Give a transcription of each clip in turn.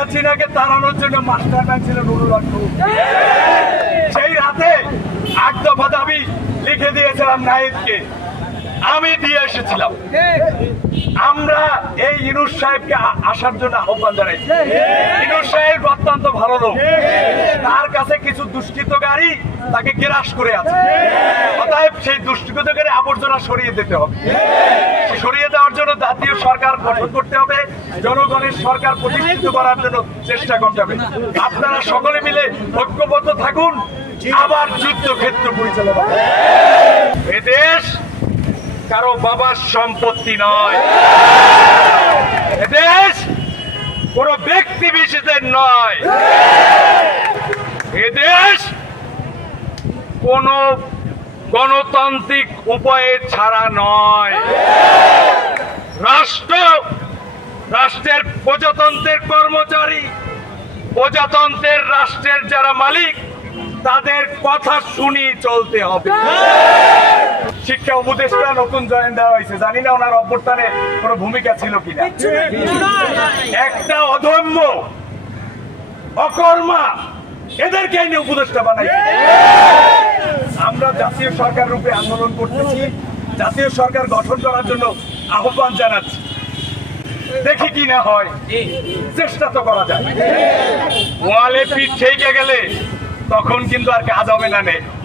হাসিনাকে তাড়ানোর জন্য মাস্টার প্ল্যান ছিল নুরুল হক। সেই রাতে এক দফা দাবি লিখে দিয়েছিলাম নাহিদকে, আমি দিয়ে এসেছিলাম। আমরা এই ইনুস সাহেবকে আসার জন্য আহ্বান জানাইছি। ইনুস সাহেব অত্যন্ত ভালো লোক, তার কাছে কিছু দুষ্কৃতকারী তাকে গ্রাস করে আছে। অতএব সেই দুষ্কৃতকারী আবর্জনা সরিয়ে দিতে হবে। সরিয়ে দেওয়ার জন্য জাতীয় সরকার গঠন করতে হবে, জনগণের সরকার প্রতিষ্ঠিত করার জন্য চেষ্টা করতে হবে। আপনারা সকলে মিলে ঐক্যবদ্ধ থাকুন, আবার যুদ্ধক্ষেত্র পরিচালনা। এদেশ কারো বাবার সম্পত্তি নয়, এদেশ কোন ব্যক্তি বিশেষের নয়, এদেশ কোন গণতান্ত্রিক উপায়ে ছাড়া নয়। রাষ্ট্রের প্রজাতন্ত্রের কর্মচারী, প্রজাতন্ত্রের রাষ্ট্রের যারা মালিক, তাদের কথা শুনি চলতে হবে। শিক্ষা উপদেষ্টা নতুন জয়েন দেওয়া হয়েছে, জানি না ওনার অভ্যুত্থানে কোনো ভূমিকা ছিল কিনা। একটা অধম্য অকর্মা এদেরকে নিয়ে উপদেষ্টা বানাইছে। আমরা জাতীয় সরকার রূপে আন্দোলন করতেছি, জাতীয় সরকার গঠন করার জন্য আহ্বান জানাচ্ছি। দেখি কি না হয়, চেষ্টা তো করা যায়। ওয়ালে পিঠ ঠেকে গেলে তখন কিন্তু আর কাজ হবে না,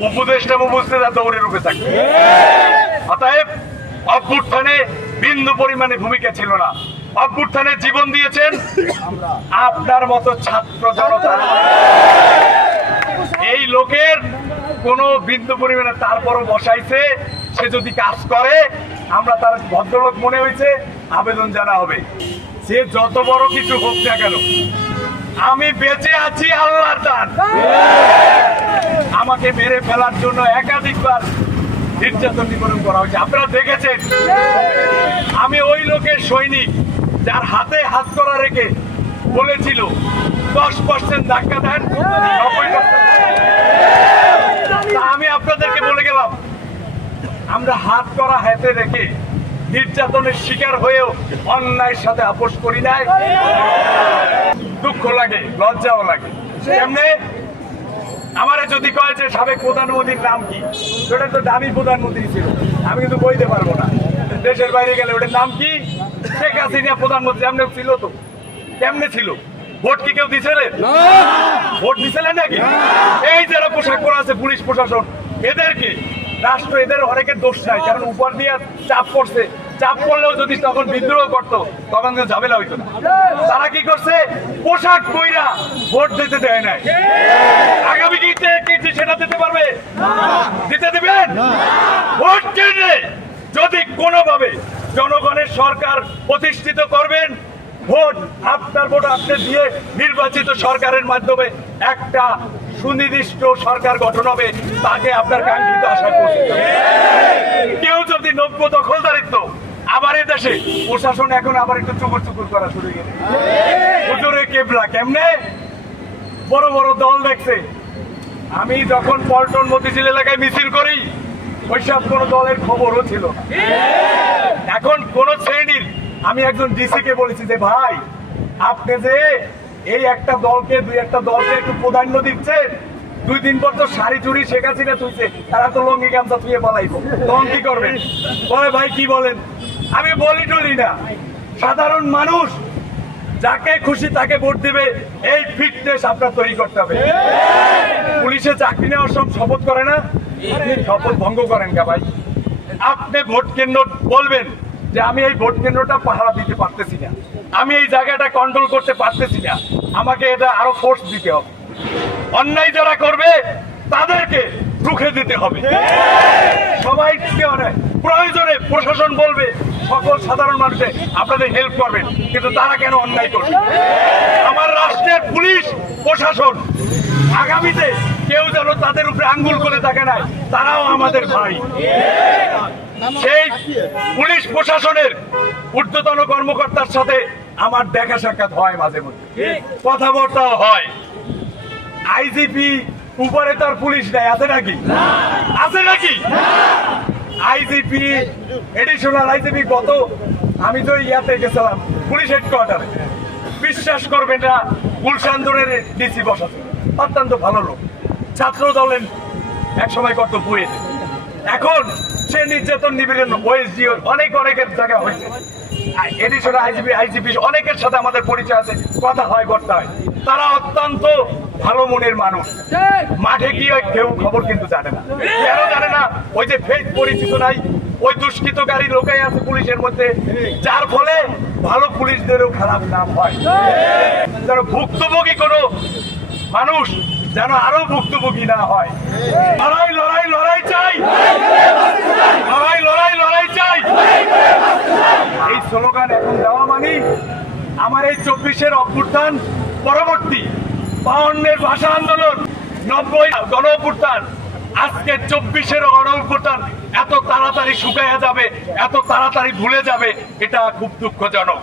উপদেষ্টা উপস্থিত দৌড়ে রূপে থাকবে। অতএব অভ্যুত্থানে বিন্দু পরিমাণে ভূমিকা ছিল না, অভ্যুত্থানে জীবন দিয়েছেন আপনার মতো ছাত্র জনতা। এই লোকের কোন বিন্দু পরিমাণে তারপরও বসাইছে, সে যদি কাজ করে আমরা তার ভদ্রলোক মনে হয়েছে, আবেদন জানা হবে। সে যত বড় কিছু হোক না কেন, আমি বেঁচে আছি আল্লাহর দান। আমাকে মেরে ফেলার জন্য একাধিকবার নির্যাতন নিপীড়ন করা হয়েছে, আপনারা দেখেছেন। আমি ওই লোকের সৈনিক যার হাতে হাত করা রেখে বলেছিল 10% ধাক্কা দেন, 90%। আমি আপনাদেরকে বলে গেলাম, আমরা হাত করা হাতে রেখে নির্যাতনের শিকার হয়েও অন্যায়ের সাথে আপোষ করি নাই। দুঃখ লাগে, লজ্জাও লাগে। এমনি আমারে যদি কয় যে সাবেক প্রধানমন্ত্রীর নাম কি, ওটা তো দামি প্রধানমন্ত্রী ছিল, আমি কিন্তু বলতে পারবো না। দেশের বাইরে গেলে ওটার নাম কি? শেখ হাসিনা প্রধানমন্ত্রী। এমনি ছিল তো, কেমনে ছিল? ভোট কি কেউ দিছিলেন? ভোট দিছিলেন নাকি? এই যারা পোশাক পরা আছে পুলিশ প্রশাসন, এদেরকে রাষ্ট্র, এদের অনেকের দোষ নাই, কারণ উপর দিয়ে চাপ পড়ছে। চাপ পড়লেও যদি তখন বিদ্রোহ করতো তখন কিন্তু ঝামেলা হইতো না। তারা কি করছে? পোশাক পইরা ভোট দিতে দেয় নাই। আগামী কি সেটা দিতে পারবে? দিতে দিবেন? ভোট কেন্দ্রে যদি কোনোভাবে জনগণের সরকার প্রতিষ্ঠিত করবেন, ভোট আপনার ভোট আপনি দিয়ে নির্বাচিত সরকারের মাধ্যমে একটা সুনির্দিষ্ট সরকার গঠন হবে, তাকে আপনার কাঙ্ক্ষিত আশা করতে। কেউ যদি নব্য দখলদারিত্ব আবার এই দেশে প্রশাসন এখন আবার একটু চুকুর চুকুর করা শুরু হয়ে গেছে। হুজুরে কেবলা কেমনে বড় বড় দল দেখছে। আমি যখন পল্টন মতিঝিল এলাকায় মিছিল করি, ওইসব কোন দলের খবরও ছিল না। এখন কোন শ্রেণীর, আমি একজন ডিসি কে বলেছি যে ভাই, আপনি যে এই একটা দলকে দুই একটা দলকে একটু প্রাধান্য দিচ্ছেন, 2-3 পর তো শাড়ি চুরি শেখ হাসিনা তুইছে, তারা তো লঙ্গি গামছা থুয়ে পালাইবো, তখন কি করবেন? বলে ভাই কি বলেন? আমি বলি টলি না, সাধারণ মানুষ যাকে খুশি তাকে ভোট দিবে, এই ফিটনেস আপনার তৈরি করতে হবে। পুলিশে চাকরি নেওয়ার সব শপথ করে না, শপথ ভঙ্গ করেন কা ভাই? আপনি ভোট কেন্দ্র বলবেন যে আমি এই ভোট কেন্দ্রটা পাহারা দিতে পারতেছি না, আমি এই জায়গাটা কন্ট্রোল করতে পারতেছি না, আমাকে এটা আরো ফোর্স দিতে হবে। অন্যায় যারা করবে তাদেরকে রুখে দিতে হবে। সবাইকে অনেক প্রয়োজনে প্রশাসন বলবে, সকল সাধারণ মানুষে আপনাদের হেল্প করবেন, কিন্তু তারা কেন অন্যায় করবে? আমার রাষ্ট্রের পুলিশ প্রশাসন আগামীতে কেউ যেন তাদের উপরে আঙ্গুল করে থাকে না, তারাও আমাদের ভাই। সেই পুলিশ প্রশাসনের ঊর্ধ্বতন কর্মকর্তার সাথে আমার দেখা সাক্ষাৎ হয়, মাঝে মধ্যে কথাবার্তাও হয়। আইজিপি উপরে তার পুলিশ নাই, আছে নাকি? আছে নাকি? আইজিপি, এডিশনাল আইজিপি, আমি তো ইয়াতে গেছিলাম পুলিশ হেডকোয়ার্টারে, বিশ্বাস করবেন না, গুলশান দৌড়ের ডিসি বসাতে অত্যন্ত ভালো লোক, ছাত্র দলের এক সময় কত বইয়ে, এখন সে নির্যাতন নিপীড়ন ওএসডি অনেকের জায়গা হয়েছে, এডিশন আইজিপি অনেকের সাথে আমাদের পরিচয় আছে, কথা হয় করতে হয়। তারা অত্যন্ত ভালো মনের মানুষ, মাঠে গিয়ে কেউ খবর কিন্তু জানে না। কেন জানে না? ওই যে ফেক পরিচিত নাই, ওই দুষ্কৃতকারী লোকাই আছে পুলিশের মধ্যে, যার ফলে ভালো পুলিশদেরও খারাপ নাম হয়। যেন ভুক্তভোগী কোনো মানুষ যেন আরো ভুক্তভোগী না হয়। লড়াই লড়াই লড়াই চাই, লড়াই লড়াই লড়াই চাই। এই স্লোগান এখন দেওয়া মানে আমার এই 24-এর অভ্যুত্থান পরবর্তী 52-এর ভাষা আন্দোলন, 90 গণ অভ্যুত্থান, আজকে 24-এর গণ অভ্যুত্থান এত তাড়াতাড়ি শুকাইয়া যাবে, এত তাড়াতাড়ি ভুলে যাবে, এটা খুব দুঃখজনক।